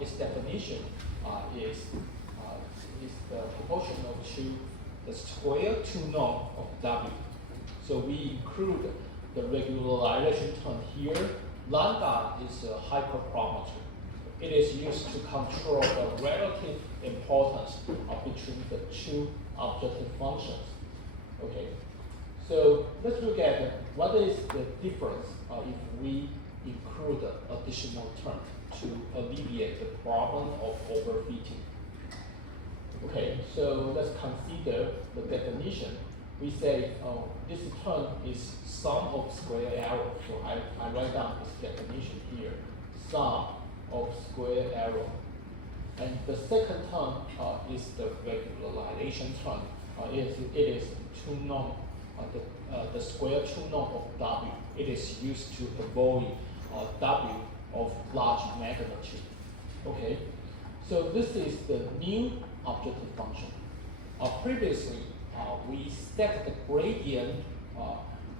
its definition is the proportional to the square 2 norm of W. So we include the regularization term here. Lambda is a hyperparameter. It is used to control the relative importance between the two objective functions. Okay, so let's look at what is the difference if we include additional term to alleviate the problem of overfitting. Okay, so let's consider the definition. We say this term is sum of square error. So I write down this definition here, sum of square error. And the second term is the regularization term. It is 2 norm, the square 2 norm of W. It is used to avoid W of large magnitude. Okay, so this is the new objective function. Previously, we set the gradient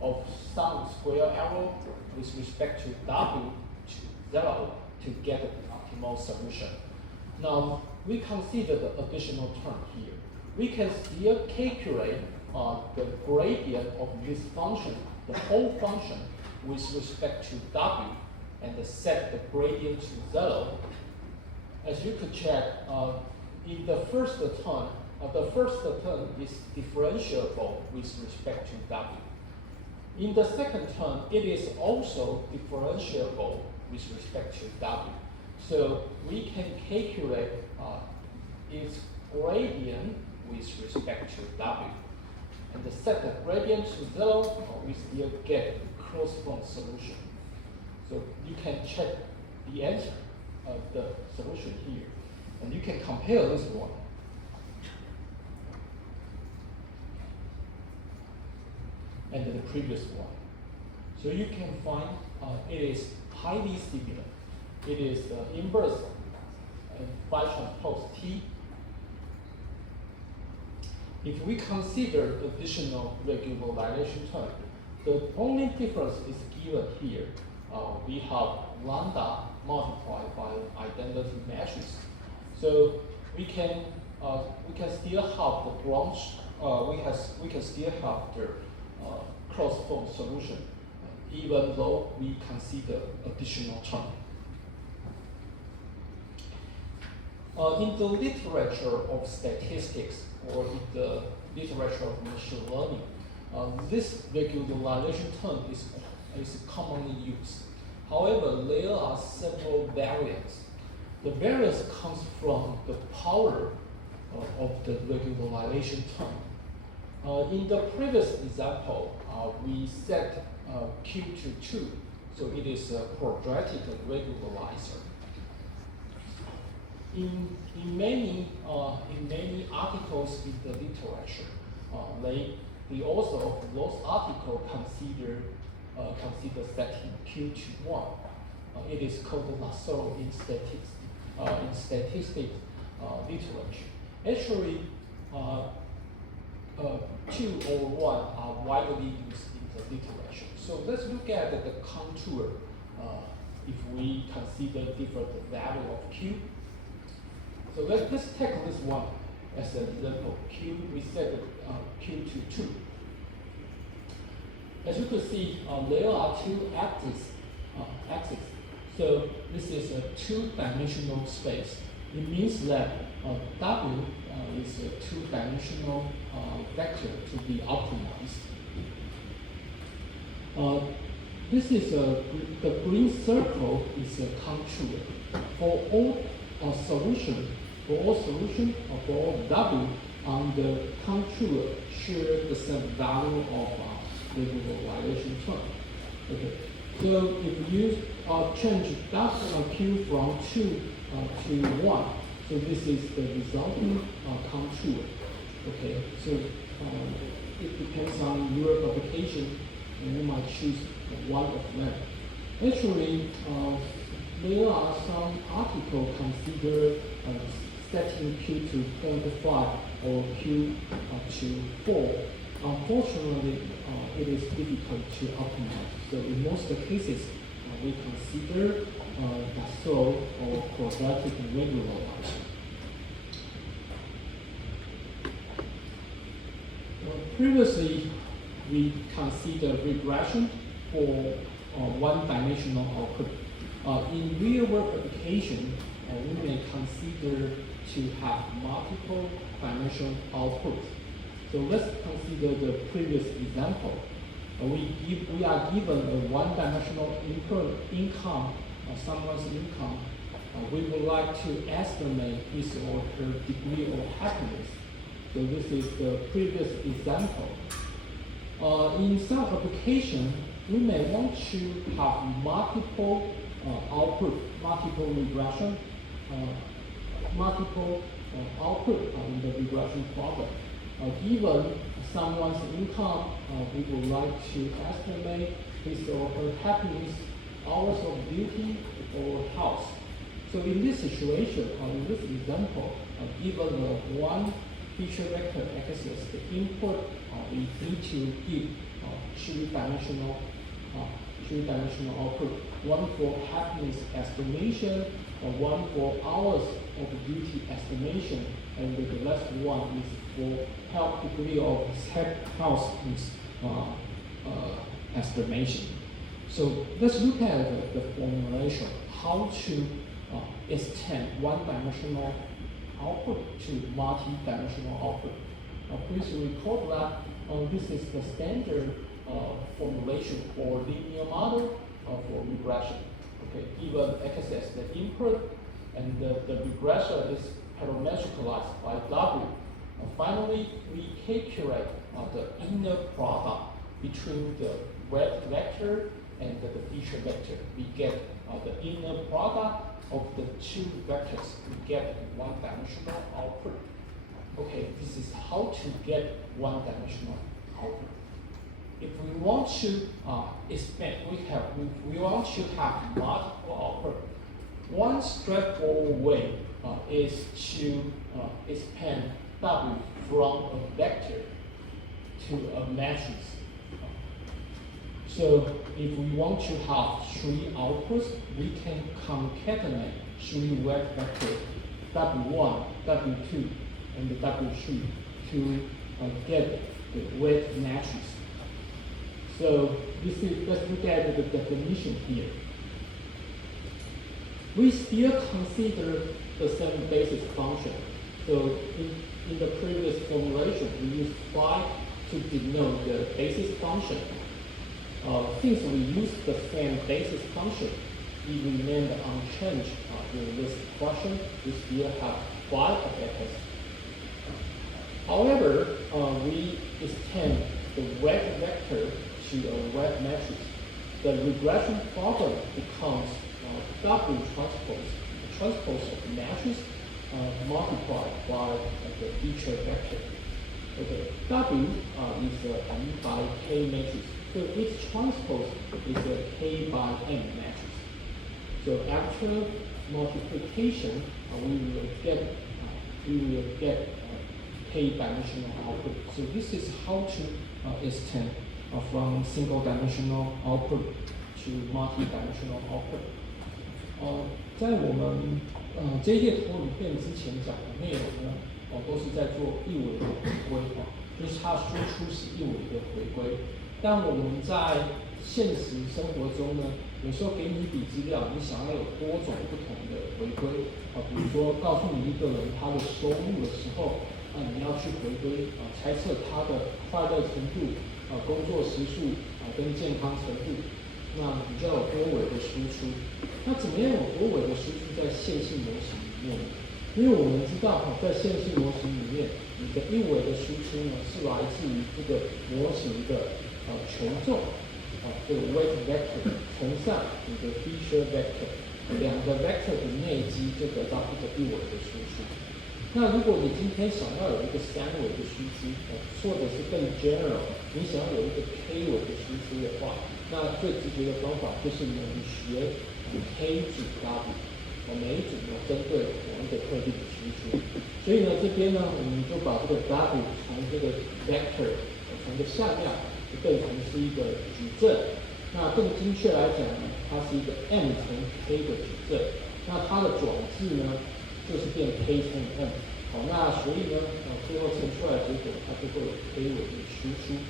of some square error with respect to W to 0 to get the optimal solution. Now, we consider the additional term here. We can still calculate the gradient of this function, the whole function, with respect to W, and set the gradient to 0. As you could check, in the first term is differentiable with respect to W. In the second term, it is also differentiable with respect to W. So we can calculate its gradient with respect to W. And the set the gradient to 0, we still get the closed form solution. So you can check the answer of the solution here. And you can compare this one. And the previous one. So you can find it is highly similar. It is inverse phi transpose T. If we consider additional regularization term, the only difference is given here. We have lambda multiplied by identity matrix. So we can still have the ground. We can still have the closed form solution, even though we consider additional term. In the literature of statistics or in the literature of machine learning, this regularization term is commonly used. However, there are several variants. The variance comes from the power of the regularization term. In the previous example, we set Q to 2, so it is a quadratic regularizer. In many articles in the literature, the author of those articles consider setting Q to 1. It is called Lasso in statistics literature. Actually, 2 or 1 are widely used in the literature. So let's look at the contour if we consider different value of Q. So let's take this one as an example. Q, we set Q to 2. As you can see, there are 2 axes. So this is a 2-dimensional space. It means that W is a 2-dimensional vector to be optimized. This is the green circle is a contour. For all solution, for all W on the contour share the same value of regularization term. Okay. So if you change Q from 2 to 1, so this is the resulting contour. Okay, so it depends on your application, and you might choose one of them. Actually, there are some articles consider setting Q to 0.5 or Q to 4. Unfortunately, it is difficult to optimize. So in most cases, we consider Dassault or quadratic regularization. Previously, we considered regression for one-dimensional output. In real-world application, we may consider to have multiple dimensional outputs. So let's consider the previous example. We are given a one-dimensional income, someone's income. We would like to estimate his or her degree of happiness. So this is the previous example. In some application, we may want to have multiple output, multiple regression, multiple output in the regression product. Given someone's income, we would like to estimate his or her happiness, hours of duty, or health. So in this situation, in this example, given the one feature vector x as the input, we need to give three-dimensional output. One for happiness estimation, one for hours of duty estimation, and the last one is for health degree of health estimation. So let's look at the formulation, how to extend one-dimensional output to multi-dimensional output. Please recall that this is the standard formulation for linear model for regression. Okay, given x as the input, and the regressor is parametricalized by W. Finally, we calculate the inner product between the wet vector and the feature vector. We get the inner product of the two vectors. We get one-dimensional output. Okay, this is how to get one-dimensional output. If we want to expand, we want to have multiple output. One straightforward way is to expand W from a vector to a matrix. So if we want to have three outputs, we can concatenate three wet vectors, W1, W2, and W3 to get the wet matrix. So let's look at the definition here. We still consider the same basis function. So in the previous formulation, we used phi to denote the basis function. Since we used the same basis function, it remained unchanged in this question. We still have phi of x. However, we extend the wet vector to a wet matrix. The regression product becomes W transpose, the transpose of the matrix multiplied by the feature vector. Okay, W is a M by K matrix. So its transpose is a K by M matrix. So after multiplication, we will get K-dimensional output. So this is how to extend from single-dimensional output to multi-dimensional output. 在我们这一页投影片之前讲的内容呢，都是在做一维的回归就是它输出是一维的回归。但我们在现实生活中呢，有时候给你一笔资料，你想要有多种不同的回归比如说告诉你一个人他的收入的时候，你要去回归猜测他的快乐程度工作时数跟健康程度。那比较有多维的输出，那怎么样有多维的输出在线性模型里面呢？因为我们知道在线性模型里面，你的一维的输出呢是来自于这个模型的权重这个 weight vector 乘上你的 feature vector， 两个 vector 的内积就得到一个一维的输出。那如果你今天想要有一个三维的输出，或者是更 general， 你想要有一个 k 维的输出的话，那最直接的方法就是你学K 组 W， 每一组呢针对某一个特定的输出。所以呢，这边呢我们就把这个 W 从这个 vector 从一个向量就变成是一个矩阵。那更精确来讲呢，它是一个 m 乘 k 的矩阵。那它的转置呢，就是变 k 乘以 m。好，那所以呢，最后乘出来的结果，它就会有 k 为的输出。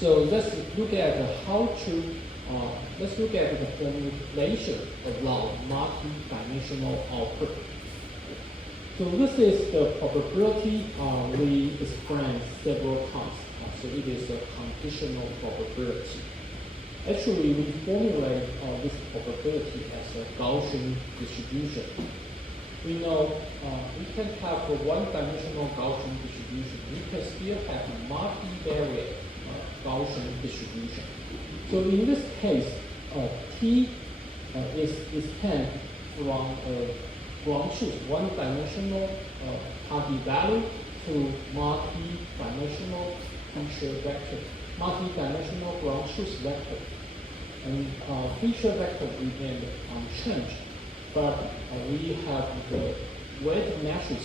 So let's look at how to let's look at the formulation of our multi-dimensional output. So this is the probability we explained several times. So it is a conditional probability. Actually, we formulate this probability as a Gaussian distribution. We know we can have a one-dimensional Gaussian distribution. We can still have a multivariate Gaussian distribution. So in this case, T is taken from ground truth, one-dimensional target value to multi-dimensional feature vector, multi-dimensional ground truth vector. And feature vector remain unchanged, but we have the weight matrix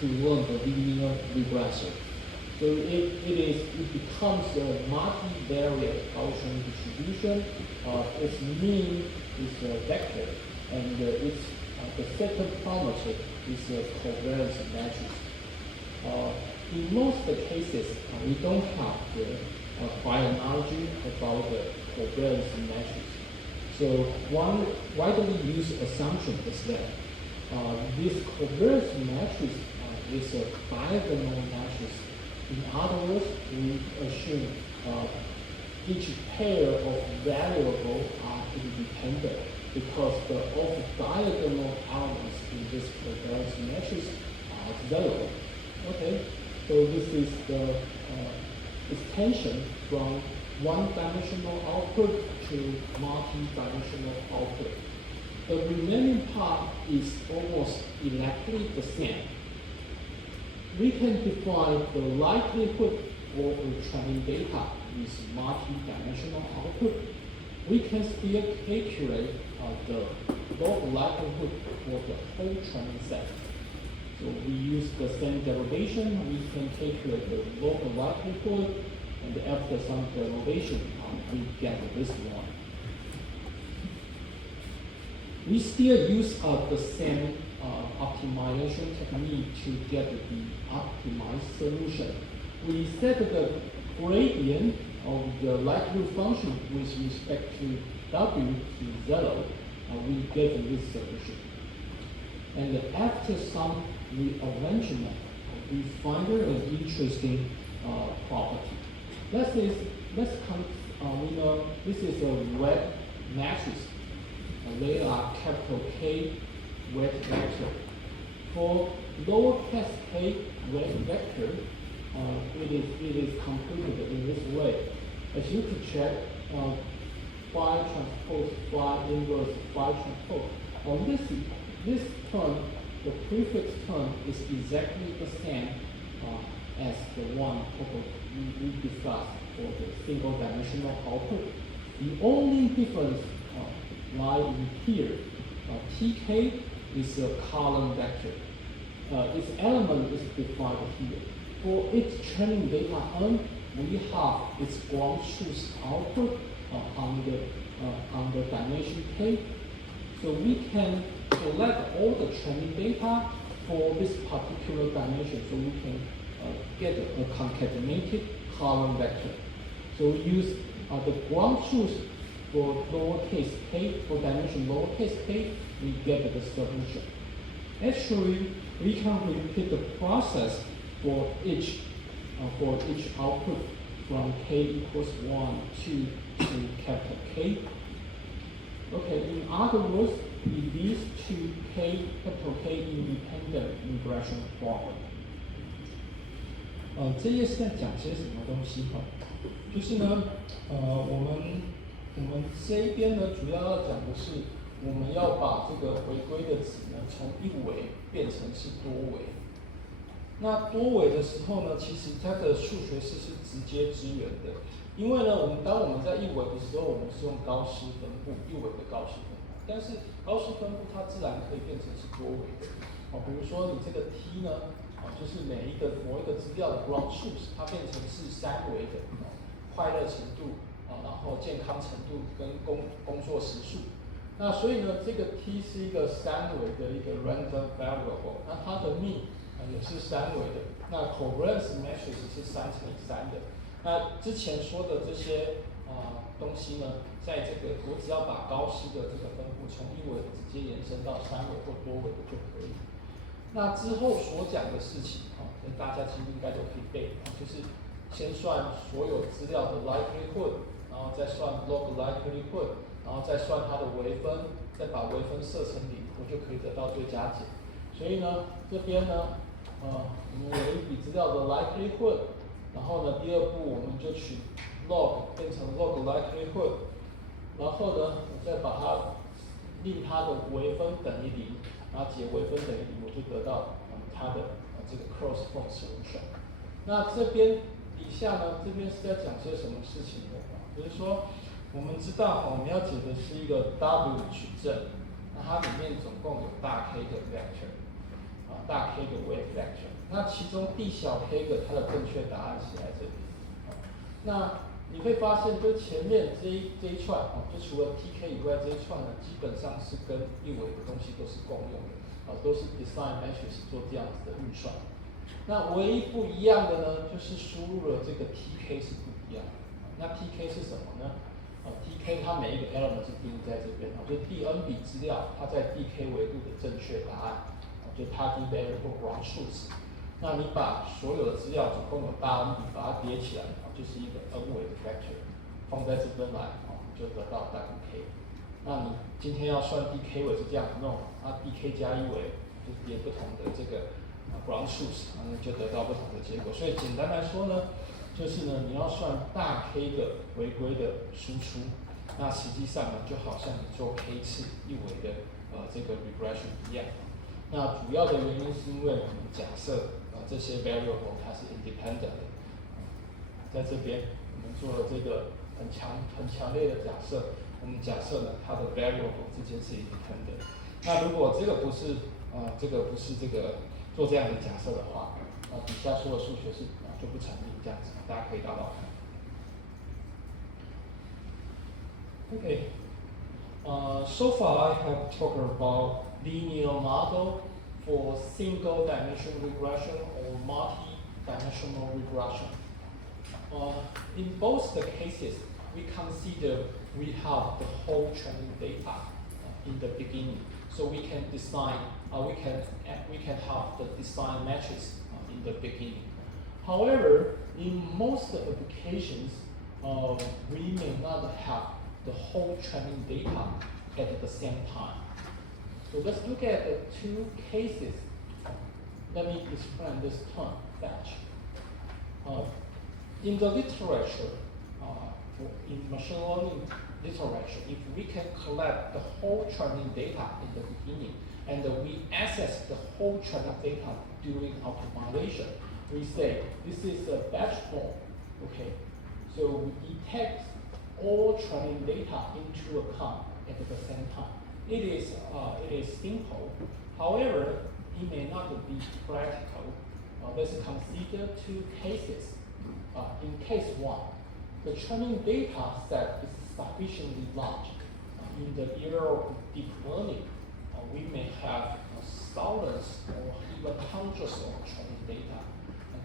to learn the linear regressor. So it becomes a multivariate Gaussian distribution. Its mean is a vector, and the second parameter is a covariance matrix. In most cases, we don't have the prior knowledge about the covariance matrix. So one widely used assumption is that this covariance matrix is a diagonal matrix. In other words, we assume each pair of variables are independent because all the diagonal elements in this covariance matrix are zero. Okay, so this is the extension from one-dimensional output to multi-dimensional output. The remaining part is almost exactly the same. We can define the likelihood for a training data with multi-dimensional output. We can still calculate the log likelihood for the whole training set. So we use the same derivation. We can calculate the log likelihood, and after some derivation, we get this one. We still use the same optimization technique to get the optimized solution. We set the gradient of the likelihood function with respect to W to 0, we get this solution. And after some rearrangement, we find an interesting property. We know this is a wet matrix. They are capital K wet vector. For lowercase k wet vector, it is completed in this way. As you could check, phi transpose phi inverse phi transpose. On this term, the prefix term is exactly the same as the one we discussed for the single dimensional output. The only difference lies in here. Tk is a column vector. Its element is defined here. For each training data n, we have its ground truth output on the dimension k. So we can select all the training data for this particular dimension. So we can get a concatenated column vector. So we use the ground truth for lowercase k, for dimension lowercase k, we get the solution. Actually, we can repeat the process for each output from k equals 1 to capital K. Okay, in other words, it leads to capital K independent regression problem. 这页是在讲些什么东西哈？就是呢，我们这一边呢，主要要讲的是，我们要把这个回归的值呢，从一维变成是多维。那多维的时候呢，其实它的数学式是直接支援的，因为呢，当我们在一维的时候，我们是用高斯分布，一维的高斯分布，但是高斯分布它自然可以变成是多维的。比如说你这个 T 呢，就是某一个资料的 ground truth， 它变成是三维的。快乐程度然后健康程度跟工作时数。那所以呢，这个 t 是一个三维的一个 random variable，那它的 mean 也是三维的，那 covariance matrix 是3×3的。那之前说的这些东西呢，在这个我只要把高斯的这个分布从一维直接延伸到三维或多维的就可以。那之后所讲的事情大家其实应该都可以背就是先算所有资料的 likelihood， 然后再算 log likelihood， 然后再算它的微分，再把微分设成0，我就可以得到最佳解。所以呢，这边呢，我们有一笔资料的 likelihood， 然后呢，第二步我们就取 log 变成 log likelihood， 然后呢，我再把它令它的微分等于0，然后解微分等于0，我就得到它的这个 closed form solution。那这边底下呢，这边是在讲些什么事情的？就是说，我们知道我们要解的是一个 W 矩阵，那它里面总共有大 K 个 vector， 大 K 个 wave vector， 那其中 d 小 K 个它的正确答案写在这里。那你会发现，就前面这一串就除了 TK 以外，这一串呢，基本上是跟一维的东西都是共用的，都是 design matrix 做这样子的运算。那唯一不一样的呢，就是输入了这个 TK 是不一样的。那 TK 是什么呢？TK 它每一个 element 是定义在这边就第 n 笔资料，它在 DK 维度的正确答案，就 target variable ground truth。那你把所有的资料总共有大 N 笔，把它叠起来就是一个 n 维的 vector， 放在这边来就得到 WK。那你今天要算 DK 维是这样弄，DK 加1维就叠不同的这个ground truth， 就得到不同的结果。所以简单来说呢，就是呢你要算大 K 的回归的输出，那实际上呢就好像你做 K 次一维的这个 regression 一样。那主要的原因是因为我们假设这些 variable 它是 independent 的，在这边我们做了这个很强烈的假设，我们假设呢它的 variable 之间是 independent。那如果这个不是做这样的假设的话，底下所有数学是就不成立，这样子大家可以找找看。Okay. So far I have talked about linear model for single dimensional regression or multi-dimensional regression. In both the cases, we consider we have the whole training data in the beginning, so we can design, we can have the design matrix in the beginning. However, in most applications, we may not have the whole training data at the same time. So let's look at the two cases. Let me explain this term, fetch. In the literature, in machine learning literature, if we can collect the whole training data in the beginning, and we access the whole training data during optimization, we say this is a batch form, okay? So we detect all training data into account at the same time. It is simple. However, it may not be practical. Let's consider two cases. In case 1, the training data set is sufficiently large. In the era of deep learning, we may have thousands or even hundreds of training data.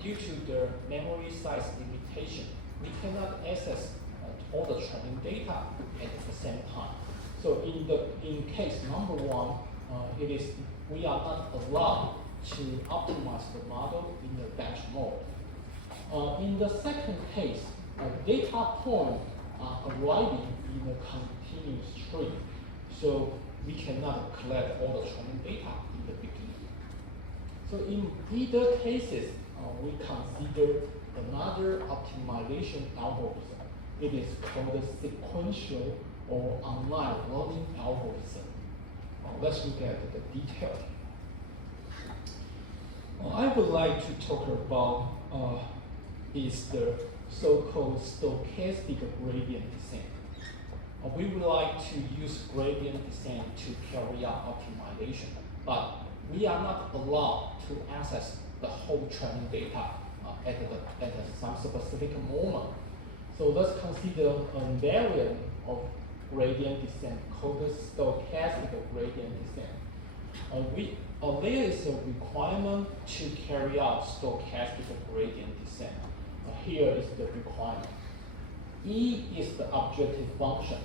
Due to the memory size limitation, we cannot access all the training data at the same time. So in case number 1, we are not allowed to optimize the model in the batch mode. In the second case, data points are arriving in a continuous stream, so we cannot collect all the training data in the beginning. So in either cases, we consider another optimization algorithm. It is called a sequential or online learning algorithm. Let's look at the detail. I would like to talk about is the so-called stochastic gradient descent. We would like to use gradient descent to carry out optimization, but we are not allowed to access the whole training data at some specific moment. So let's consider a variant of gradient descent called the stochastic gradient descent. There is a requirement to carry out stochastic gradient descent. Here is the requirement. E is the objective function.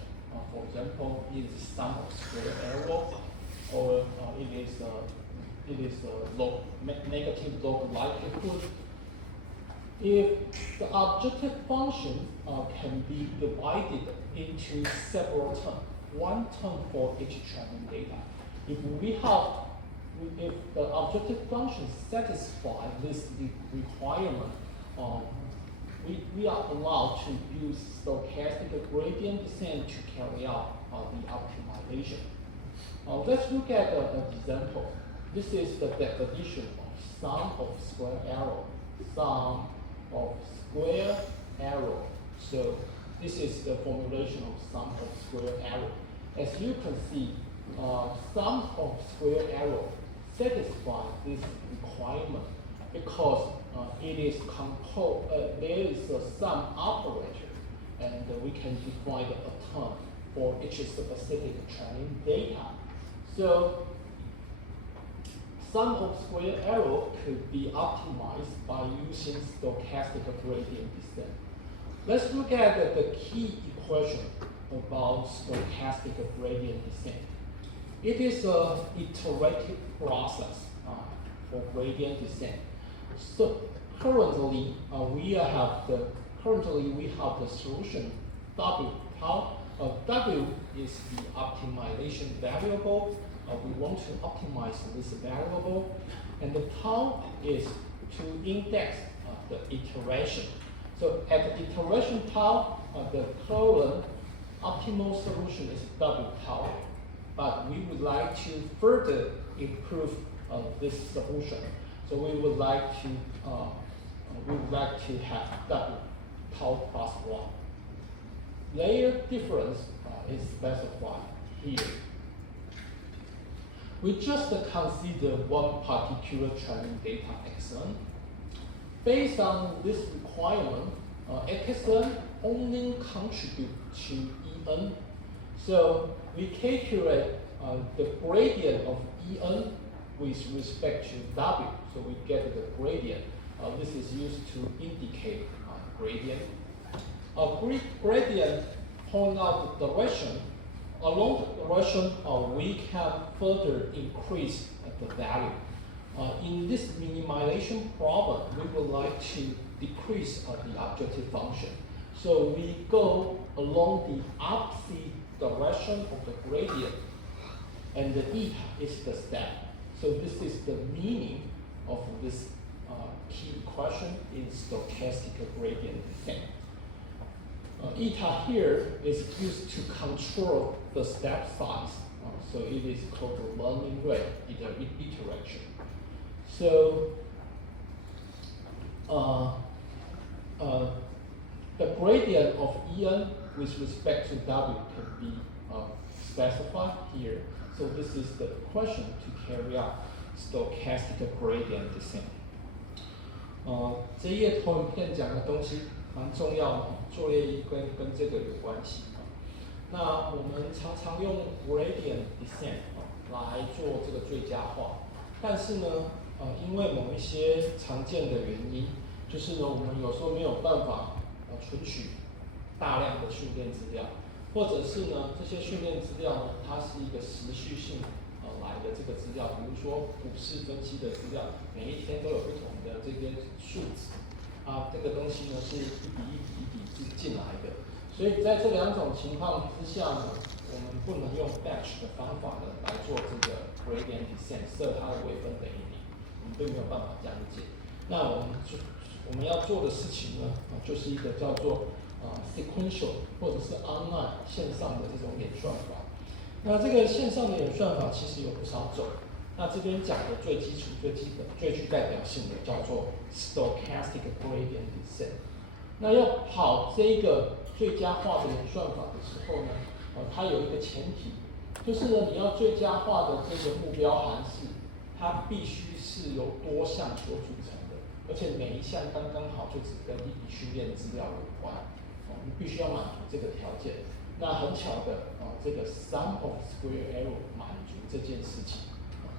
For example, it is sum of square error, or it is negative log likelihood. If the objective function can be divided into several terms, one term for each training data. If the objective function satisfies this requirement, we are allowed to use stochastic gradient descent to carry out the optimization. Let's look at an example. This is the definition of sum of square error. Sum of square error. So this is the formulation of sum of square error. As you can see, sum of square error satisfies this requirement because there is a sum operator, and we can define a term for each specific training data. So sum of square error could be optimized by using stochastic gradient descent. Let's look at the key equation about stochastic gradient descent. It is an iterative process for gradient descent. So currently we have the solution W tau. W is the optimization variable. We want to optimize this variable, and the tau is to index the iteration. So at the iteration tau, the current optimal solution is W tau, but we would like to further improve this solution. So we would like to have W tau plus 1. Layer difference is specified here. We just consider one particular training data xn. Based on this requirement, xn only contributes to En. So we calculate the gradient of En with respect to W. So we get the gradient. This is used to indicate gradient. Gradient point out the direction. Along the direction, we can further increase the value. In this minimization problem, we would like to decrease the objective function. So we go along the opposite direction of the gradient, and the eta is the step. So this is the meaning of this key equation in stochastic gradient descent. Eta here is used to control the step size. So it is called the learning rate iteration. So the gradient of En with respect to W can be specified here. So this is the equation to carry out stochastic gradient descent. 这一页投影片讲的东西蛮重要的，作业跟这个有关系。那我们常常用 gradient descent 来做这个最佳化，但是呢，因为某一些常见的原因，就是呢，我们有时候没有办法存取大量的训练资料，或者是呢，这些训练资料呢，它是一个持续性来的这个资料，比如说股市分析的资料，每一天都有不同的这些数值这个东西呢是一笔进来的，所以在这两种情况之下呢，我们不能用 batch 的方法呢来做这个 gradient descent， 设它的微分等于0，我们并没有办法这样解。那我们要做的事情呢，就是一个叫做sequential 或者是 online 线上的这种演算法。那这个线上的演算法其实有不少种。那这边讲的最基础、最基本、最具代表性的叫做 stochastic gradient descent。那要跑这个最佳化的演算法的时候呢，它有一个前提，就是呢你要最佳化的这个目标函数，它必须是由多项所组成的，而且每一项刚刚好就只跟一笔训练资料有关。你必须要满足这个条件。那很巧的这个 sum of square error 满足这件事情。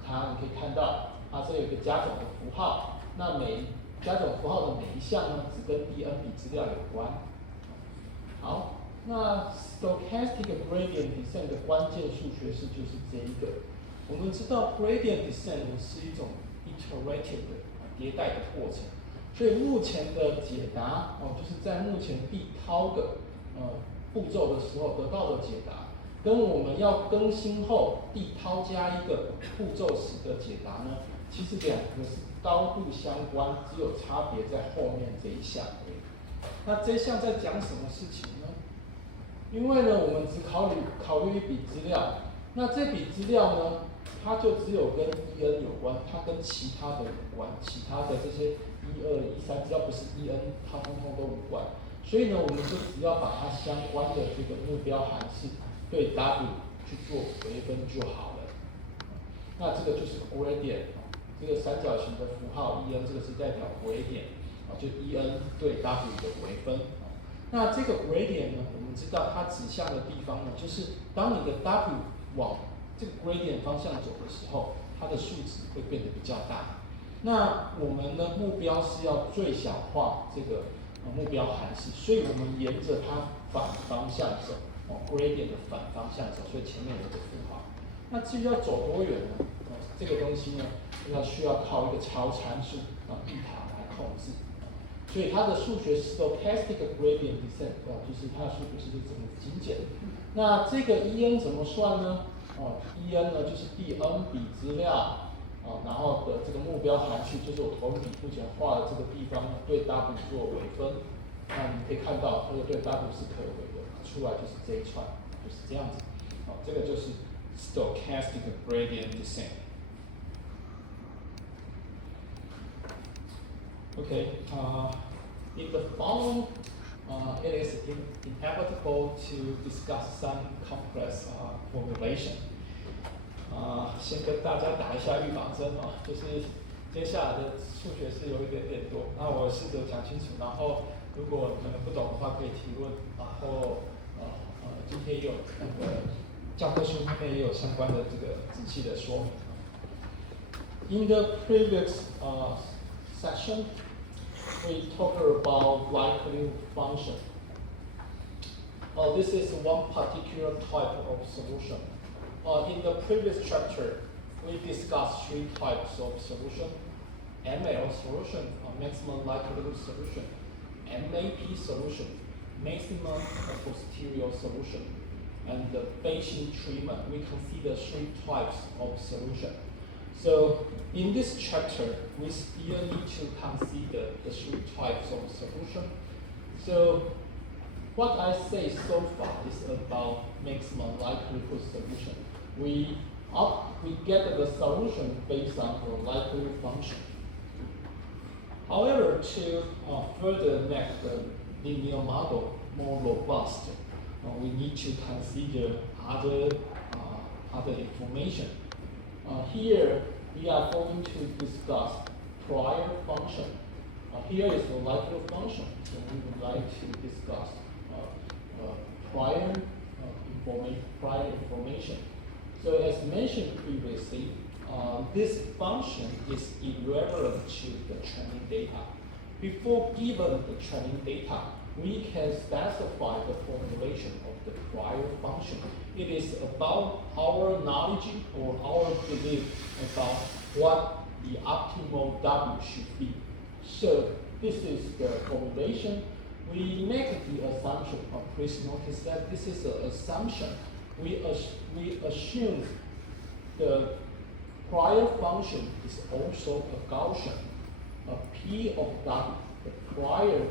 你可以看到，它这有一个加总的符号，那加总符号的每一项呢，只跟 dn 比资料有关。好，那 stochastic gradient descent 的关键数学式就是这一个。我们知道 gradient descent 是一种 iterative 的迭代的过程，所以目前的解答就是在目前递涛的步骤的时候得到的解答，跟我们要更新后递涛加一个步骤时的解答呢，其实两个是高度相关，只有差别在后面这一项而已。那这一项在讲什么事情呢？因为呢，我们只考虑一笔资料，那这笔资料呢，它就只有跟 EN 有关，它跟其他的无关，其他的这些1、2、1、3，只要不是 EN， 它通通都无关。所以呢，我们就只要把它相关的这个目标函数对 W 去做微分就好了。那这个就是 gradient， 这个三角形的符号 EN， 这个是代表 gradient， 就 EN 对 W 的微分。那这个 gradient 呢，我们知道它指向的地方呢，就是当你的 W 往这个 gradient 方向走的时候，它的数值会变得比较大。那我们的目标是要最小化这个目标函数，所以我们沿着它反方向走，gradient 的反方向走，所以前面有一个符号。那至于要走多远呢？这个东西呢，需要靠一个超参数一塔来控制。所以它的数学 stochastic gradient descent 就是它的数学是这么精简。那这个 EN 怎么算呢？EN 呢就是第 n 笔资料然后的这个目标函数就是我投影笔目前画的这个地方呢，对 W 做微分。那你可以看到这个对 W 是可微的，出来就是这一串，就是这样子。这个就是 stochastic gradient descent。Okay, in the following, it is inevitable to discuss some complex formulation. 先跟大家打一下预防针就是接下来的数学是有一点点多，那我试着讲清楚，然后如果你们不懂的话可以提问，然后今天也有那个教科书上面也有相关的这个仔细的说明。In the previous section, we talked about likelihood function. This is one particular type of solution. In the previous chapter, we discussed 3 types of solution: ML solution, maximum likelihood solution; MAP solution, maximum posterior solution; and the Bayesian treatment. We consider 3 types of solution. So in this chapter, we still need to consider the 3 types of solution. So what I say so far is about maximum likelihood solution. We get the solution based on the likelihood function. However, to further make the linear model more robust, we need to consider other information. Here, we are going to discuss prior function. Here is the likelihood function, so we would like to discuss prior information. So as mentioned previously, this function is irrelevant to the training data. Before given the training data, we can specify the formulation of the prior function. It is about our knowledge or our belief about what the optimal W should be. So this is the formulation. We make the assumption. Please notice that this is an assumption. We assume the prior function is also a Gaussian. P of W, the prior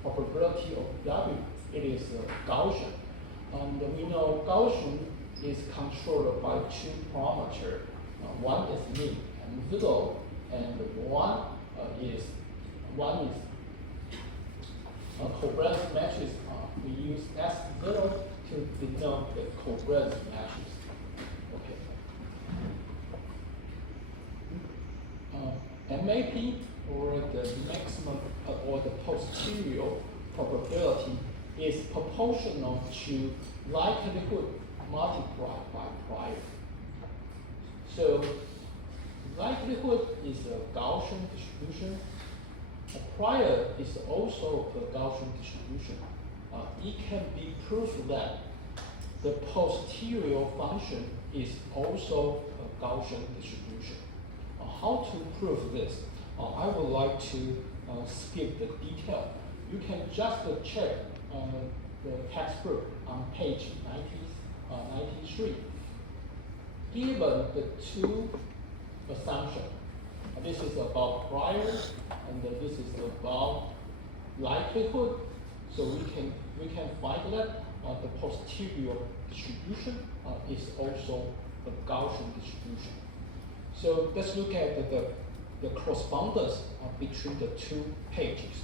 probability of W, it is Gaussian. And we know Gaussian is controlled by 2 parameters. One is mean and 0, and one is covariance matrix. We use S0 to denote the covariance matrix. Okay. MAP, or the maximum or the posterior probability, is proportional to likelihood multiplied by prior. So likelihood is a Gaussian distribution. A prior is also a Gaussian distribution. It can be proved that the posterior function is also a Gaussian distribution. How to prove this? I would like to skip the detail. You can just check the textbook on page 93. Given the two assumptions, this is about prior and this is about likelihood, so we can find that the posterior distribution is also a Gaussian distribution. So let's look at the correspondence between the two pages.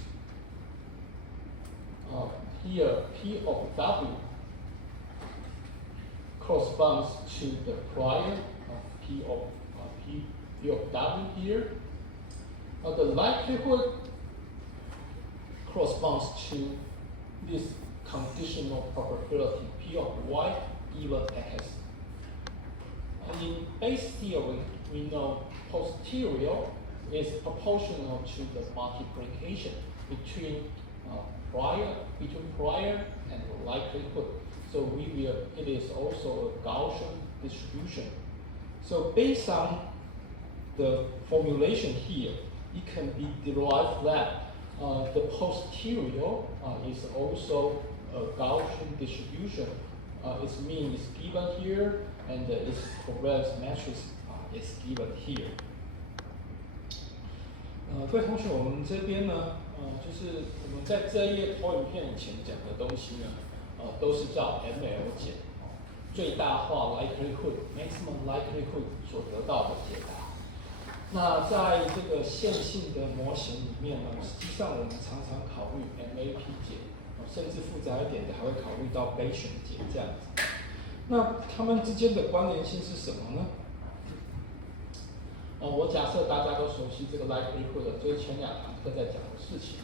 Here, P of W corresponds to the prior P of W here. The likelihood corresponds to this conditional probability P of Y given X. And in base theory, we know posterior is proportional to the multiplication between prior and likelihood. So it is also a Gaussian distribution. So based on the formulation here, it can be derived that the posterior is also a Gaussian distribution. Its mean is given here, and its covariance matrix is given here. 各位同学，我们这边呢，就是我们在这一页投影片以前讲的东西呢，都是照 ML 解，最大化 maximum likelihood 所得到的解答。那在这个线性的模型里面呢，实际上我们常常考虑 MAP 解，甚至复杂一点的还会考虑到 Bayesian 解这样子。那它们之间的关联性是什么呢？我假设大家都熟悉这个 likelihood， 就是前2堂课在讲的事情。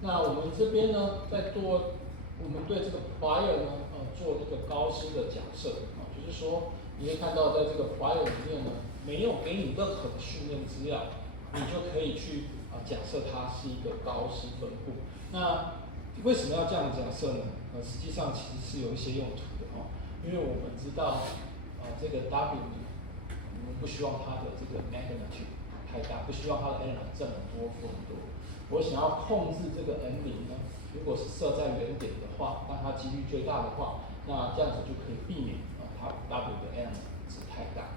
那我们这边呢，我们对这个 prior 呢，做一个高斯的假设，就是说，你会看到在这个 prior 里面呢，没有给你任何的训练资料，你就可以去假设它是一个高斯分布。那为什么要这样假设呢？实际上其实是有一些用途的因为我们知道这个 W 呢，我们不希望它的这个 magnitude 太大，不希望它的 n 正很多负很多。我想要控制这个 n 0呢，如果是设在原点的话，让它几率最大的话，那这样子就可以避免它 W 的 n 值太大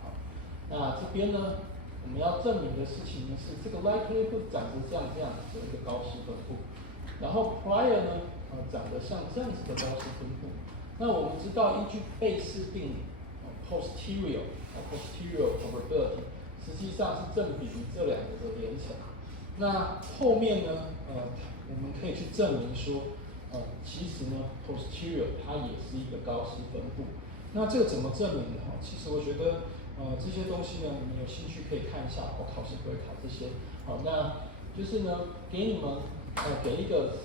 那这边呢，我们要证明的事情呢是这个 likelihood 长得像这样子的一个高斯分布，然后 prior 呢长得像这样子的高斯分布。那我们知道依据贝氏定理posterior probability 实际上是正比于这2个的连乘。那后面呢，我们可以去证明说，其实呢 posterior 它也是一个高斯分布。那这个怎么证明呢？其实我觉得，这些东西呢，你们有兴趣可以看一下，考试不会考这些。那就是呢，给你们给一个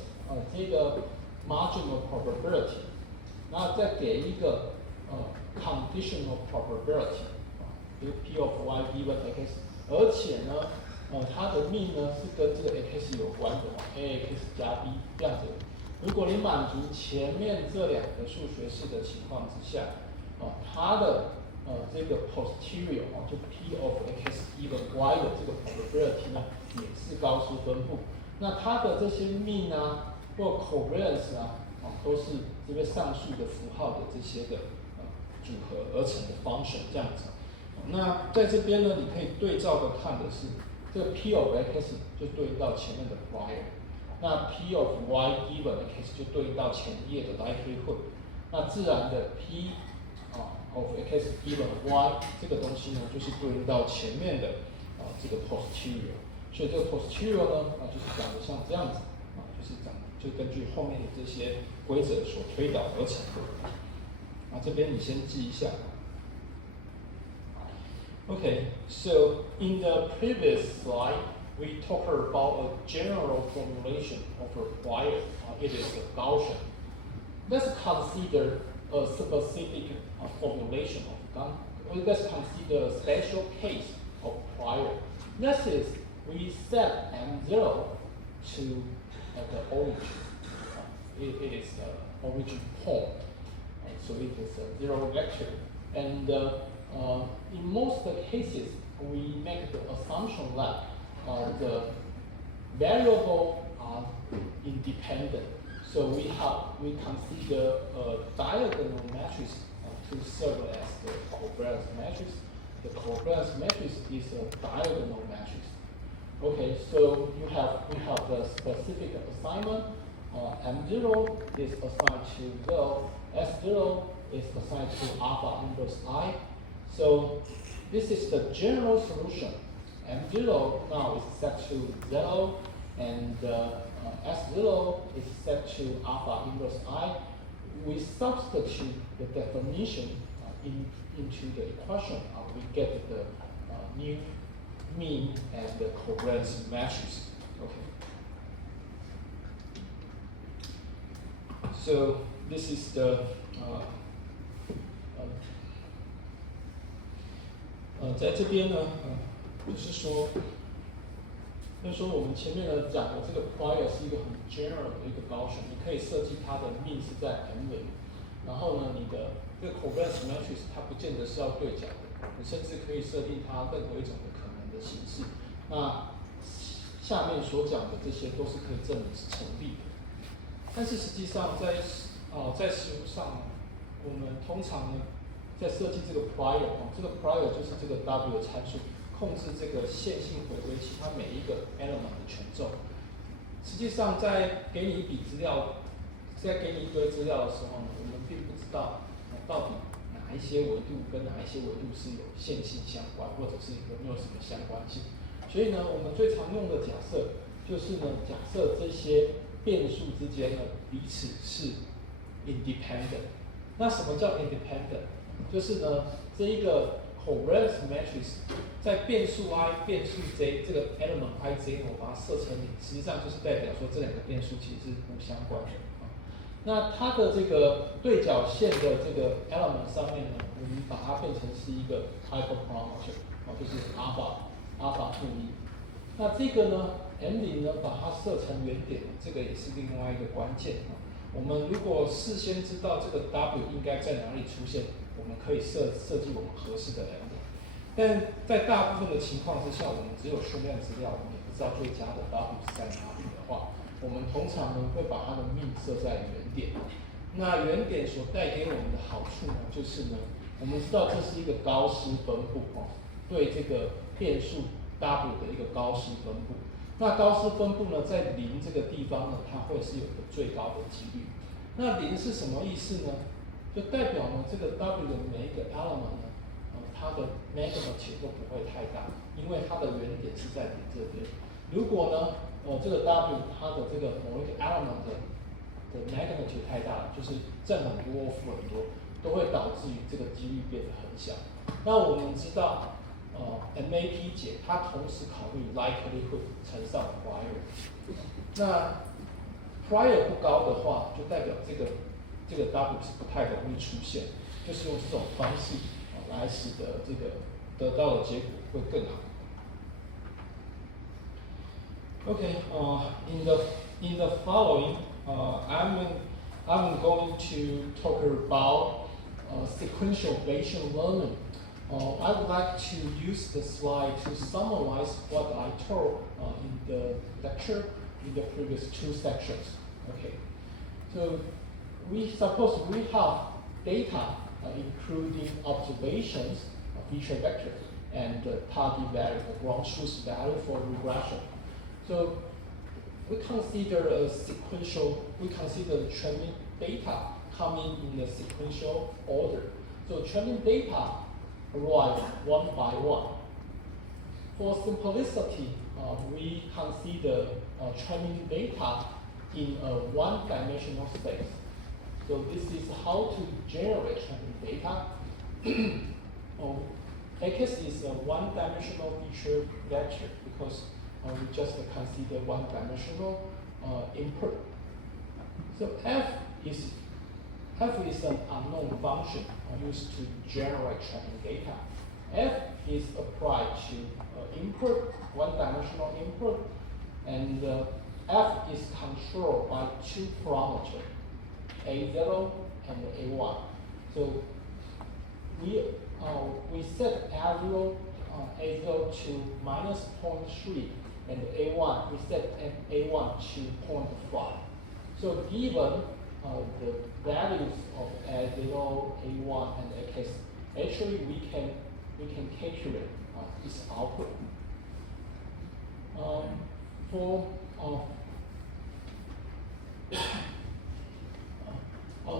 这个 marginal probability， 然后再给一个conditional probability， 比如 P of Y given X， 而且呢，它的命呢是跟这个 X 有关的，AX 加 B 这样子。如果你满足前面这2个数学式的情况之下，它的这个 posterior 就 P of X given Y 的这个 probability 呢也是高斯分布。那它的这些命啊或 covariance 都是这边上述的符号的这些的组合而成的 function 这样子。那在这边呢，你可以对照的看的是这个 P of X 就对应到前面的 prior， 那 P of Y given X 就对应到前页的 likelihood， 那自然的 P of X given Y 这个东西呢，就是对应到前面的这个 posterior， 所以这个 posterior 呢就是长得像这样子就根据后面的这些规则所推导而成的。这边你先记一下。Okay, so in the previous slide, we talked about a general formulation of a prior. It is a Gaussian. let's consider a specific formulation of gun. Let's consider a special case of prior. This is we set M0 to the origin. It is origin point. So it is a zero vector. And in most cases, we make the assumption that the variable are independent. So we consider a diagonal matrix to serve as the covariance matrix. The covariance matrix is a diagonal matrix. Okay, so we have the specific assignment. M0 is assigned to 0, S0 is assigned to alpha inverse I. So this is the general solution. M0 now is set to 0, and S0 is set to alpha inverse I. We substitute the definition into the equation. We get the new mean and the covariance matrix. Okay. So this is the 在这边呢，就是说我们前面呢讲的这个 prior 是一个很 general 的一个高选，你可以设计它的 mean 是在 M 0，然后呢，你的这个 covariance matrix 它不见得是要对角的，你甚至可以设定它任何一种的可能的形式。那下面所讲的这些都是可以证明是成立的，但是实际上在实务上，我们通常呢在设计这个 prior 这个 prior 就是这个 W 的参数，控制这个线性回归器它每一个 element 的权重。实际上在给你一笔资料，在给你一堆资料的时候呢，我们并不知道到底哪一些维度跟哪一些维度是有线性相关，或者是有没有什么相关性。所以呢，我们最常用的假设就是呢，假设这些变数之间呢彼此是 independent。那什么叫 independent？ 就是呢，这一个 covariance matrix 在变数 I、变数 J 这个 element IJ 呢，我把它设成0，实际上就是代表说这两个变数其实是不相关的。那它的这个对角线的这个 element 上面呢，我们把它变成是一个 hyperparameter，就是 alpha 负1。那这个呢 M0 呢，把它设成原点，这个也是另外一个关键。我们如果事先知道这个 W 应该在哪里出现，我们可以设计我们合适的 M0。但在大部分的情况之下，我们只有书面资料，我们也不知道最佳的 W 是在哪里的话，我们通常呢会把它的命设在原点。那原点所带给我们的好处呢，就是呢，我们知道这是一个高斯分布对这个变数 W 的一个高斯分布。那高斯分布呢，在0这个地方呢，它会是有个最高的几率。那0是什么意思呢？就代表呢，这个 W 的每一个 element 呢，它的 magnitude 都不会太大，因为它的原点是在0这边。如果呢，这个 W 它的这个某一个 element 的 magnitude 太大了，就是正很多或负很多，都会导致于这个几率变得很小。那我们知道。MAP 解它同时考虑 likelihood 乘上 prior， 那 prior 不高的话，就代表这个 W 是不太容易出现，就是用这种方式来使得这个得到的结果会更好。Okay, in the following, I'm going to talk about sequential Bayesian learning. I would like to use the slide to summarize what I taught in the lecture in the previous 2 sections. Okay, so suppose we have data including observations, feature vector, and target value, the ground truth value for regression. So we consider the training data coming in the sequential order. So training data arrive one by one. For simplicity, we consider training data in a one-dimensional space. So this is how to generate training data. X is a one-dimensional feature vector because we just consider one-dimensional input. So F is f is an unknown function used to generate training data. F is applied to input, one-dimensional input, and f is controlled by two parameters, a0 and a1. So we set a0 to minus 0.3, and a1 we set a1 to 0.5. So given the values of a0, a1, and x, actually we can calculate its output.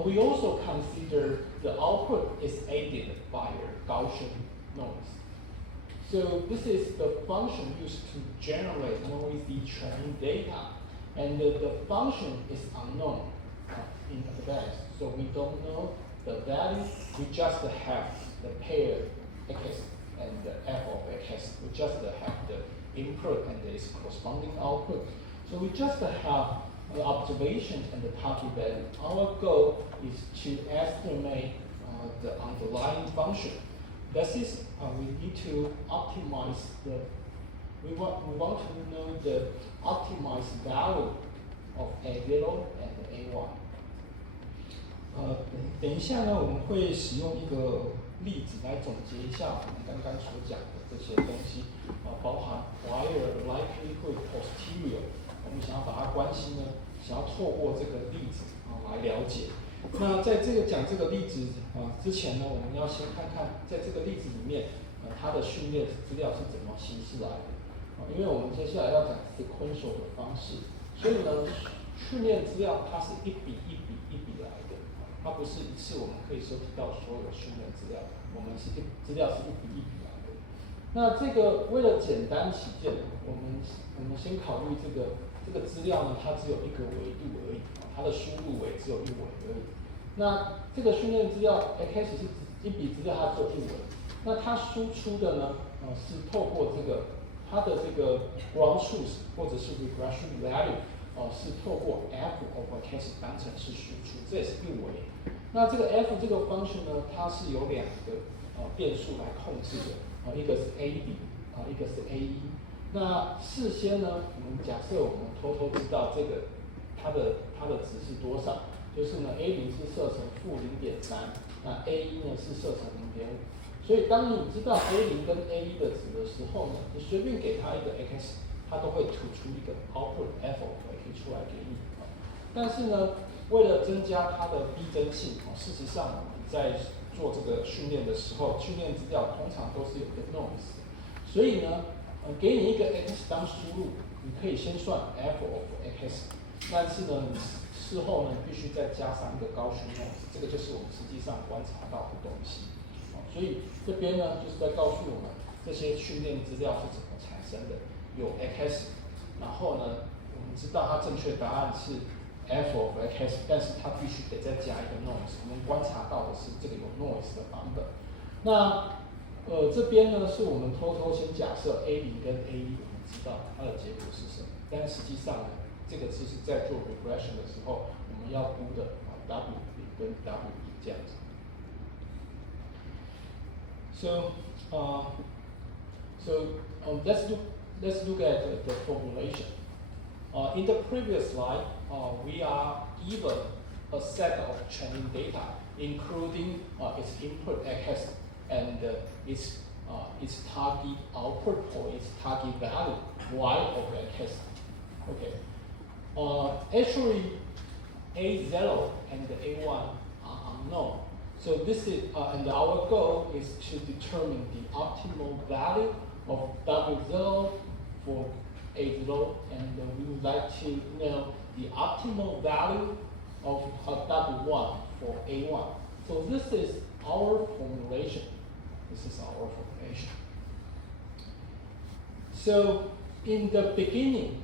We also consider the output is aided by a Gaussian noise. So this is the function used to generate noisy training data, and the function is unknown in advance. So we don't know the value. We just have the pair x and the f of x. We just have the input and its corresponding output. So we just have the observation and the target value. Our goal is to estimate the underlying function. That is, we need to optimize we want to know the optimized value of a0 and a1. 等一下呢，我们会使用一个例子来总结一下我们刚刚所讲的这些东西，包含 prior, likelihood, posterior。我们想要把它关系呢，想要透过这个例子来了解。那在讲这个例子之前呢，我们要先看看在这个例子里面，它的训练资料是怎么形式来的。因为我们接下来要讲 sequential 的方式，所以呢，训练资料它是一笔一笔来的，它不是一次我们可以收集到所有训练资料，我们资料是一笔一笔来的。那这个为了简单起见，我们先考虑这个资料呢，它只有一个维度而已，它的输入维只有一维而已。那这个训练资料 x 是一笔资料，它只有一维。那它输出的呢，是透过它的这个 ground truth 或者是 regression value，是透过 f of x 当成是输出，这也是一维。那这个 f 这个 function 呢，它是有两个变数来控制的，一个是 a 0，一个是 a 1。那事先呢，我们假设我们偷知道这个它的值是多少，就是呢 a 0是设成-0.3，那 a 1呢是设成0.5。所以当你知道 a0跟 a 1的值的时候呢，你随便给它一个 x， 它都会吐出一个 output f of x 出来给你。但是呢，为了增加它的逼真性，事实上我们在做这个训练的时候，训练资料通常都是有一个 noise， 所以呢，给你一个 x 当输入，你可以先算 f of x， 但是呢，你事后呢必须再加上一个高讯 noise， 这个就是我们实际上观察到的东西。所以这边呢，就是在告诉我们这些训练资料是怎么产生的。有 x， 然后呢，我们知道它正确答案是 f of x， 但是它必须得再加一个 noise。我们观察到的是这个有 noise 的版本。那这边呢，是我们偷先假设 a0跟 a1， 我们知道它的结果是什么，但实际上呢，这个只是在做 regression 的时候，我们要估的w0跟w1这样子。So let's look at the formulation. In the previous slide, we are given a set of training data, including its input x and its target output or its target value y of x. Okay. Actually, a0 and a1 are unknown. So this is, and our goal is to determine the optimal value of W0 for A0, and we would like to know the optimal value of W1 for A1. So this is our formulation. So in the beginning,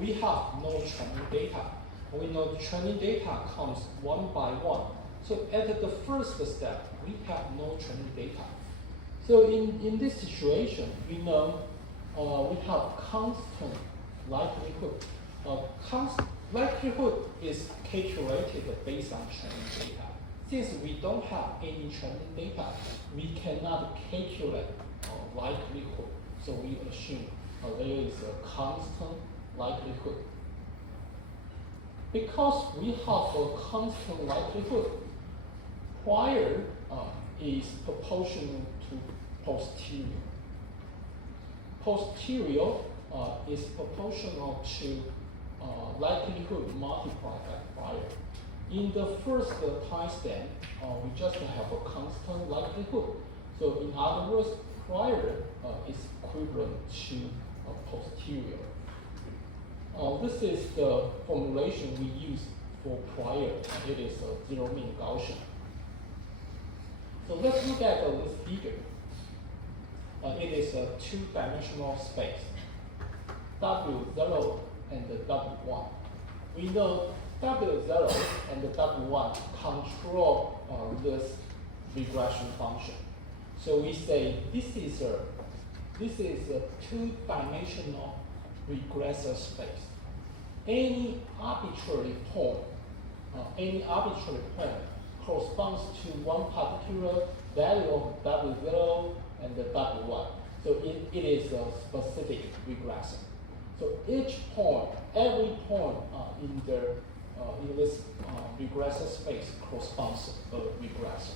we have no training data. We know the training data comes one by one. So at the first step, we have no training data. So in this situation, we know we have constant likelihood. likelihood is calculated based on training data. Since we don't have any training data, we cannot calculate likelihood. So we assume there is a constant likelihood. Because we have a constant likelihood, prior is proportional to posterior. Posterior is proportional to likelihood multiplied by prior. In the first time stamp, we just have a constant likelihood. So in other words, prior is equivalent to posterior. This is the formulation we use for prior. It is a zero mean Gaussian. So let's look at this figure. It is a two-dimensional space, W0 and W1. We know W0 and W1 control this regression function. So we say this is a two-dimensional regressor space. Any arbitrary point corresponds to one particular value of W0 and the W1. So it is a specific regressor. So each point, every point in this regressor space corresponds to a regressor.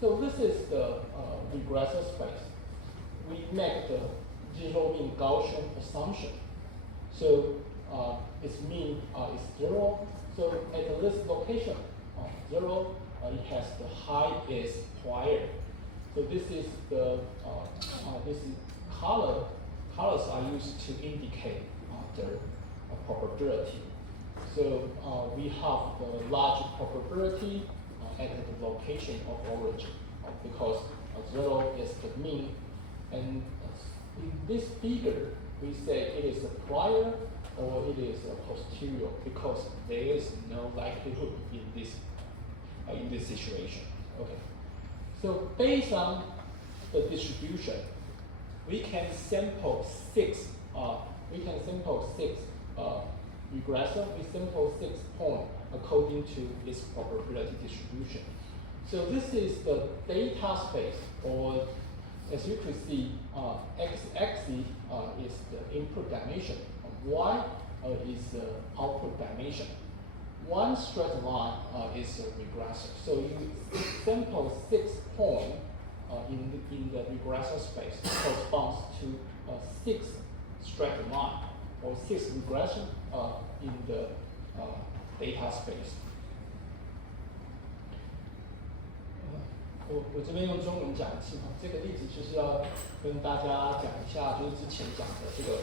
So this is the regressor space. We make the zero mean Gaussian assumption. So its mean is 0. So at this location, 0, it has the highest prior. So this is the colors are used to indicate the probability. So we have the large probability at the location of origin because 0 is the mean. And in this figure, we say it is a prior or it is a posterior because there is no likelihood in this situation. Okay. So based on the distribution, we can sample six regressor. We sample 6 points according to this probability distribution. So this is the data space, or as you can see, x-axis is the input dimension, y is the output dimension. One straight line is a regressor. So you sample 6 points in the regressor space corresponds to 6 straight line or 6 regression in the data space. 我这边用中文讲一次哈，这个例子就是要跟大家讲一下，就是之前讲的这个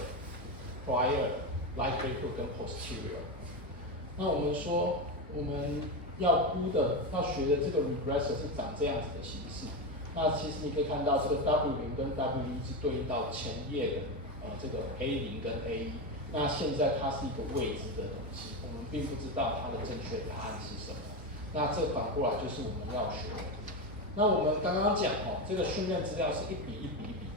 prior likelihood 跟 posterior。那我们说我们要学的这个 regressor 是长这样子的形式。那其实你可以看到这个 W0 跟 W1 是对应到前页的这个 A0 跟 A1。那现在它是一个未知的东西，我们并不知道它的正确答案是什么。那这反过来就是我们要学的。那我们刚刚讲这个训练资料是一笔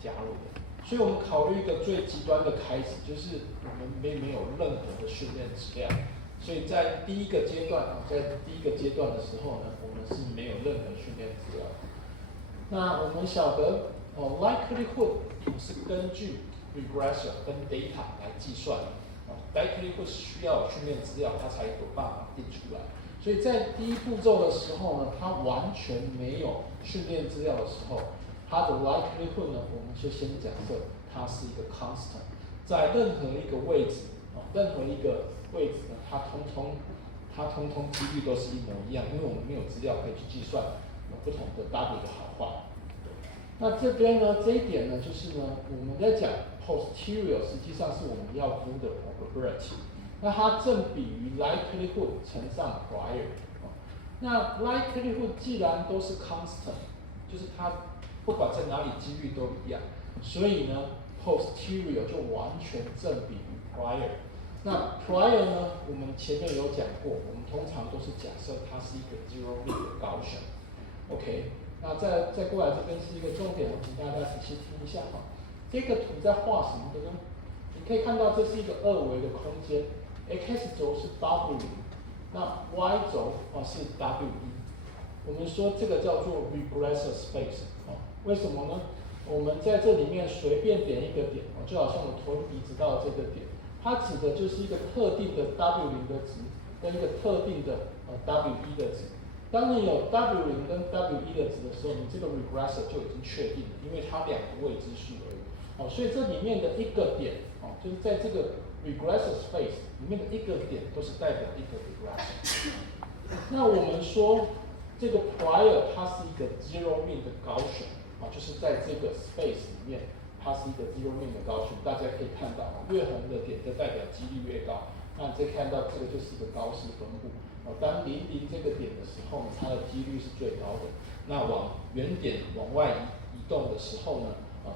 加入的，所以我们考虑一个最极端的开始，就是我们没有任何的训练资料，所以在第一个阶段的时候呢，我们是没有任何训练资料。那我们晓得likelihood 是根据 regressor 跟 data 来计算的，likelihood 需要有训练资料，它才有办法定出来。所以在第一步骤的时候呢，它完全没有训练资料的时候，它的 likelihood 呢，我们就先假设它是一个 constant， 在任何一个位置呢，它通通几率都是一模一样，因为我们没有资料可以去计算不同的 W 的好坏。那这边呢，这一点呢，就是呢，我们在讲 posterior， 实际上是我们要估的 probability。那它正比于 likelihood 乘上 prior。那 likelihood 既然都是 constant， 就是它不管在哪里几率都一样，所以呢 posterior 就完全正比于 prior。那 prior 呢，我们前面有讲过，我们通常都是假设它是一个 zero mean 的Gaussian。OK， 那再过来这边是一个重点，我请大家仔细听一下哈。这个图在画什么的呢？你可以看到这是一个二维的空间 ，x 轴是 W0，那 y 轴是 W1。我们说这个叫做 regressor space 为什么呢？我们在这里面随便点一个点就好像我投影仪直到这个点，它指的就是一个特定的 W0的值跟一个特定的W1的值。当你有 W0跟W1的值的时候，你这个 regressor 就已经确定了，因为它两个未知数而已。所以这里面的一个点就是在这个 regressor space 里面的一个点都是代表一个 regressor。那我们说这个 prior 它是一个 zero mean 的Gaussian就是在这个 space 里面，它是一个 zero mean 的Gaussian。大家可以看到越横的点就代表几率越高。那你再看到这个就是一个高斯分布当00这个点的时候，它的几率是最高的。那往原点往外移动的时候呢，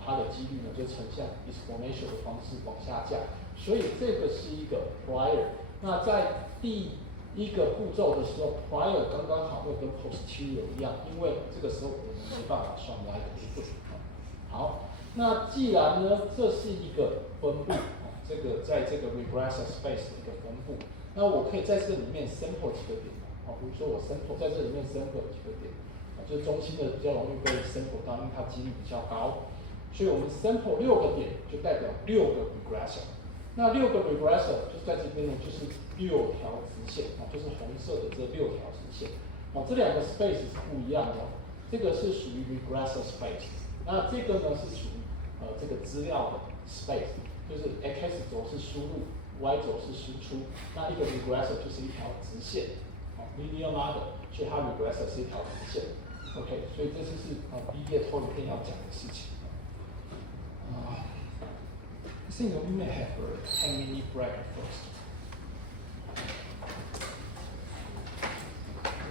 它的几率呢就呈现 exponential 的方式往下降。所以这个是一个 prior。那在第一个步骤的时候 ，prior 刚刚好会跟 posterior 一样，因为这个时候我们没办法算 y 的数。好，那既然呢这是一个分布这个在这个 regressor space 的一个分布，那我可以在这里面 sample 几个点比如说我 sample 在这里面 sample 几个点就是中心的比较容易被 sample 到，因为它几率比较高，所以我们 sample 6个点就代表6个 regressor。那6个 regressor 就是在这边呢，就是6条直线就是红色的这6条直线这两个 space 是不一样的这个是属于 regressor space， 那这个呢是属于这个资料的 space， 就是 x 轴是输入 ，y 轴是输出，那一个 regressor 就是一条直线linear model， 所以它 regressor 是一条直线。OK， 所以这就是毕业投影片要讲的事情。I think we may have a 10-minute break first.